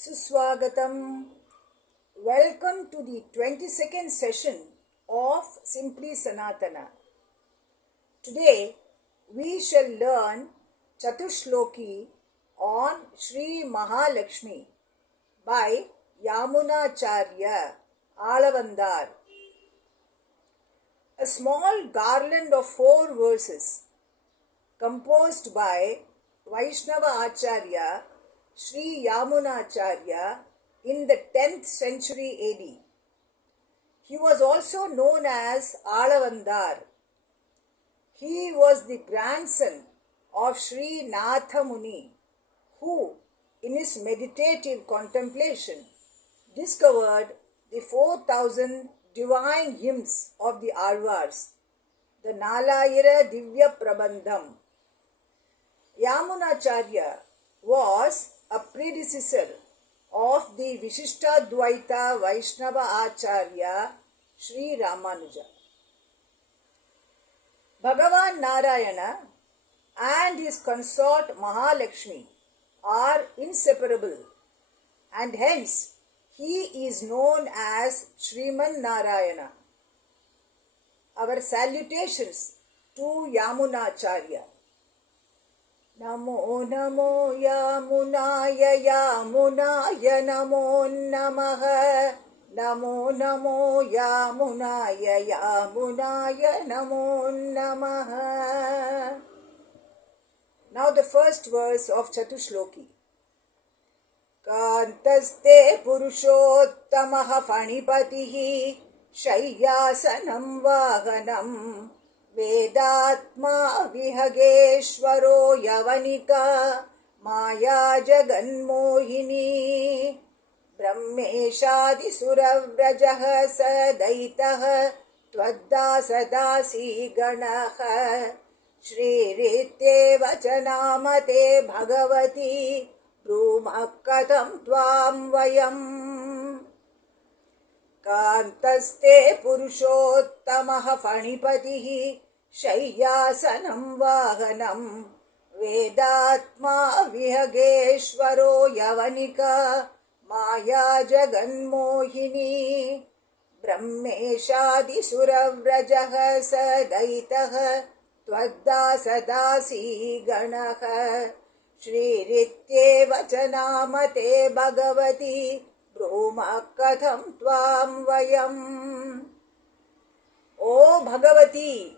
Suswagatam. Welcome to the 22nd session of Simply Sanatana. Today we shall learn Chatushloki on Sri Mahalakshmi by Yamunacharya Alavandar. A small garland of 4 verses composed by Vaishnava Acharya Sri Yamunacharya in the 10th century AD. He was also known as Alavandar. He was the grandson of Sri Natha Muni, who, in his meditative contemplation, discovered the 4,000 divine hymns of the Alvars, the Nalayira Divya Prabandham. Yamunacharya was a predecessor of the Vishishtadvaita Vaishnava Acharya Sri Ramanuja. Bhagavan Narayana and his consort Mahalakshmi are inseparable, and hence he is known as Shriman Narayana. Our salutations to Yamunacharya. Namo Namo Yamunaya Yamunaya Namo Namaha. Namo Namo Yamunaya Yamunaya Namo Namaha. Now the first verse of Chatushloki. Kantaste Purushottamaha Fanipatihi Shayyasanam Vahanam Vedatma Vihageshwaro Yavanika Maya Jaganmohini Brahmeshadi Suravrajaha Sadaitaha Tvaddasa Ganaha Shri Ritye Vachanamate Bhagavati Brumakatam Tvam Vayam Kantaste Purushottamaha Fanipatihi Shayyasanam Vahanam Vedatma Vihageshwaro Yavanika Maya Jaganmohini Brahmeshadi Suravrajaha Sadaitaha Tvaddasa Ganaha Shri Ritye Vachanamate Bhagavati Brahmakatham Tvam Vayam. O Bhagavati,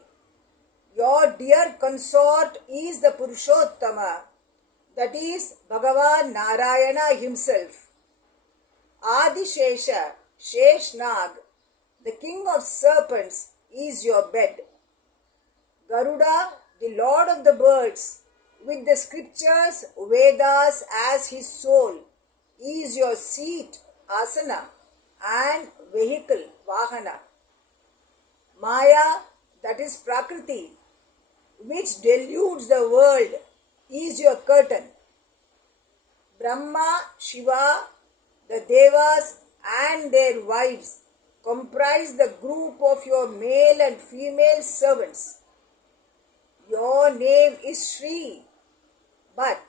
your dear consort is the Purushottama, that is Bhagavan Narayana himself. Adishesha, Sheshnag, the king of serpents, is your bed. Garuda, the lord of the birds, with the scriptures, Vedas as his soul, is your seat, asana, and vehicle, vahana. Maya, that is Prakriti, which deludes the world, is your curtain. Brahma, Shiva, the Devas and their wives comprise the group of your male and female servants. Your name is Shri, but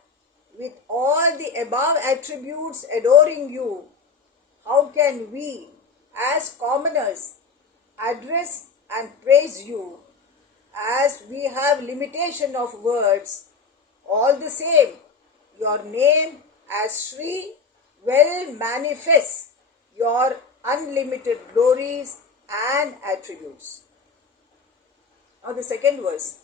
with all the above attributes adoring you, how can we, as commoners, address and praise you, as we have limitation of words? All the same, your name as Shri well manifests your unlimited glories and attributes. Now the second verse.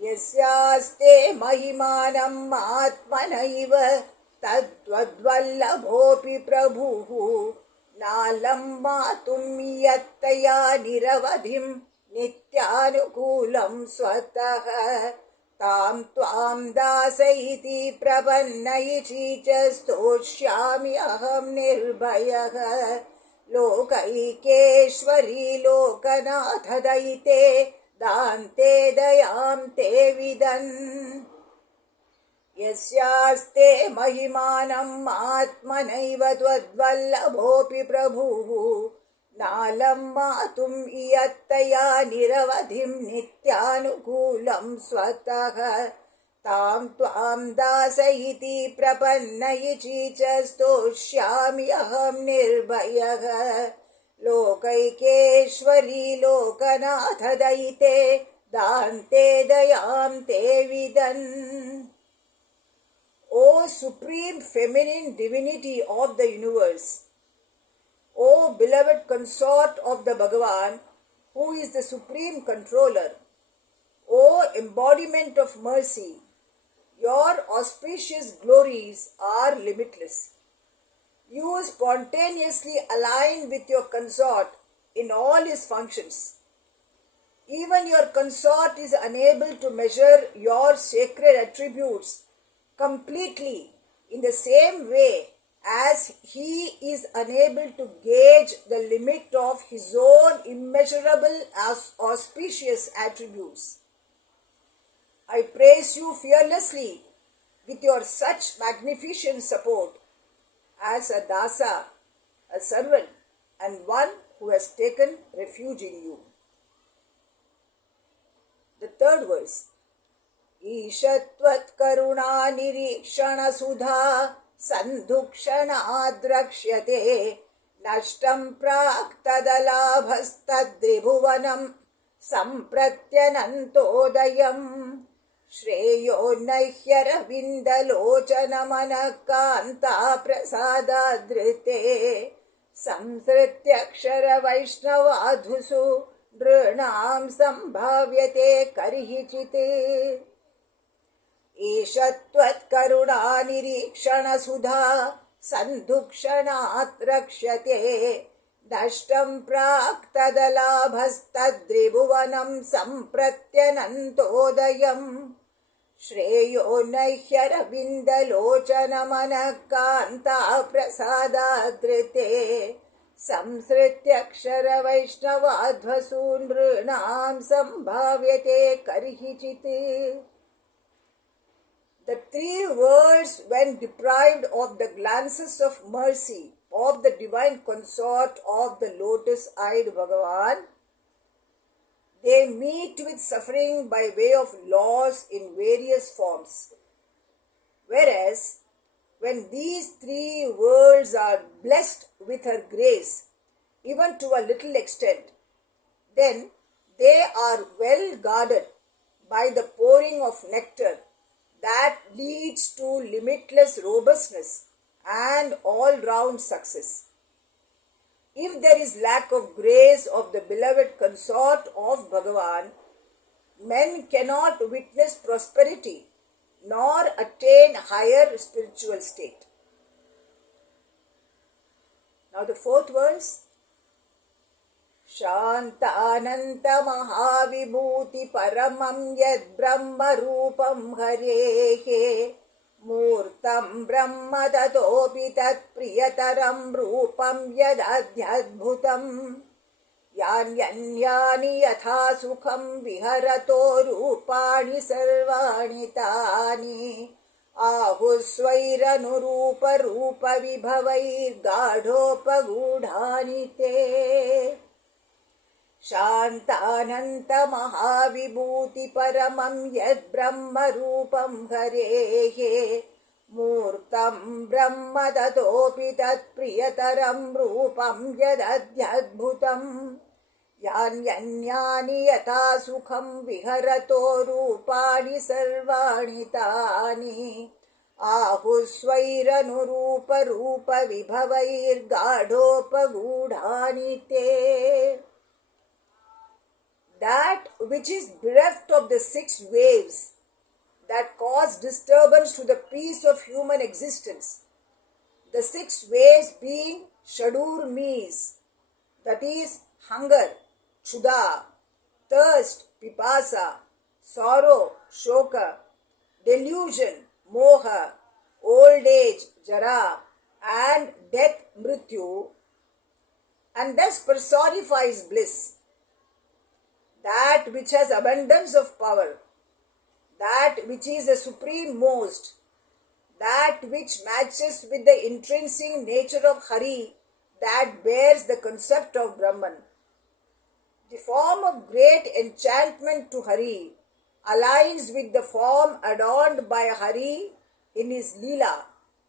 Yasyaste mahimanam atmanaiva tadvadvallabhopi prabhuhu nalam matum yattaya niravadhim nityanukulam swataha tam tvam dasaiti prapannayichi chastoshyami aham nirbhayaha lokaikeshwari lokanathadaite Dante dayam te vidan. Yasyaste mahimanam atmanaiva tvadvallabhopi prabhuhu nalam matum iyattaya niravadhim nityanukulam swataha तां त्वां दास इति प्रपन्नयिचि च स्तोष्यामि अहं निर्भयः लोकैकेश्वरी लोकनाथ दयिते दान्ते दयां ते विदन्. O supreme feminine divinity of the universe, O beloved consort of the Bhagavan, who is the supreme controller, O embodiment of mercy, your auspicious glories are limitless. You spontaneously align with your consort in all his functions. Even your consort is unable to measure your sacred attributes completely in the same way as he is unable to gauge the limit of his own immeasurable auspicious attributes. I praise you fearlessly with your such magnificent support as a dasa, a servant, and one who has taken refuge in you. The third verse. ईशत्वत्करुणा निरीक्षणसुधा सन्धुक्षणाद्रक्ष्यते नष्टं प्राक्तदलाभस्तद्विभुवनं सम्प्रत्यनन्तोदयम् श्रेयो नह्यरविन्दलोचनमनः कान्ताप्रसादादृते संसृत्यक्षरवैष्णवाधुषु नृणां सम्भाव्यते कर्हिचित्. ईशत्वत्करुणा निरीक्षणसुधा सन्धुक्षणात् रक्ष्यते नष्टं प्राक्तदलाभस्तद्विभुवनं सम्प्रत्यनन्तोदयम् श्रेयो नह्यरविन्दलोचनमनः कान्ताप्रसादादृते संसृत्यक्षरवैष्णवाध्वसु नृणां सम्भाव्यते कर्हिचित्. The three worlds, when deprived of the glances of mercy of the divine consort of the lotus-eyed Bhagavan, they meet with suffering by way of loss in various forms. Whereas, when these three worlds are blessed with her grace, even to a little extent, then they are well guarded by the pouring of nectar that leads to limitless robustness and all-round success. If there is lack of grace of the beloved consort of Bhagavan, men cannot witness prosperity nor attain higher spiritual state. Now the fourth verse. शान्तानन्तमहाविभूति परमं यद्ब्रह्मरूपं हरेः मूर्तं ब्रह्म ततोऽपि तत्प्रियतरं रूपं यदध्यद्भुतम् यान्यन्यानि यथा सुखं विहरतो रूपाणि सर्वाणि तानि आहुस्वैरनुरूपरूपविभवैर्गाढोपगूढानि ते. शान्तानन्तमहाविभूति परमं यद्ब्रह्मरूपं हरेः मूर्तं ब्रह्म ततोऽपि तत्प्रियतरं रूपं यदध्यद्भुतम् यान्यन्यानि यथा सुखं विहरतो रूपाणि सर्वाणि तानि आहुस्वैरनुरूपरूपविभवैर्गाढोपगूढानि ते. That which is bereft of the six waves that cause disturbance to the peace of human existence, the six waves being Shadurmis, that is hunger, Kshuda, thirst, Pipasa, sorrow, Shoka, delusion, Moha, old age, Jara, and death, Mrityu, and thus personifies bliss. That which has abundance of power, that which is the supreme most, that which matches with the intrinsic nature of Hari, that bears the concept of Brahman. The form of great enchantment to Hari aligns with the form adorned by Hari in his Leela,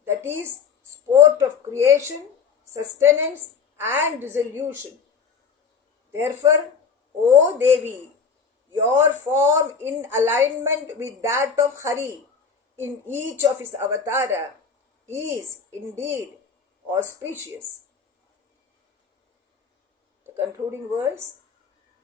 that is, sport of creation, sustenance and dissolution. Therefore, O Devi, your form in alignment with that of Hari in each of his avatara is indeed auspicious. The concluding verse,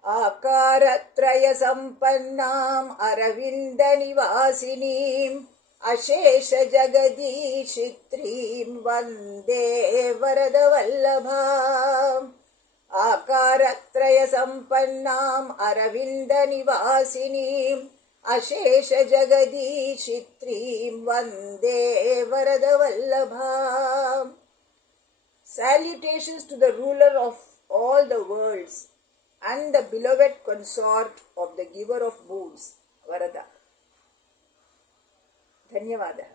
Akaratraya sampannam aravinda nivasinim ashesha jagadishitrim vande varadavallabham. Akaratraya sampannam aravinda nivasinim ashesha jagadishitrim vande varadavallabham. Salutations to the ruler of all the worlds and the beloved consort of the giver of boons, Varada. Dhanyavada.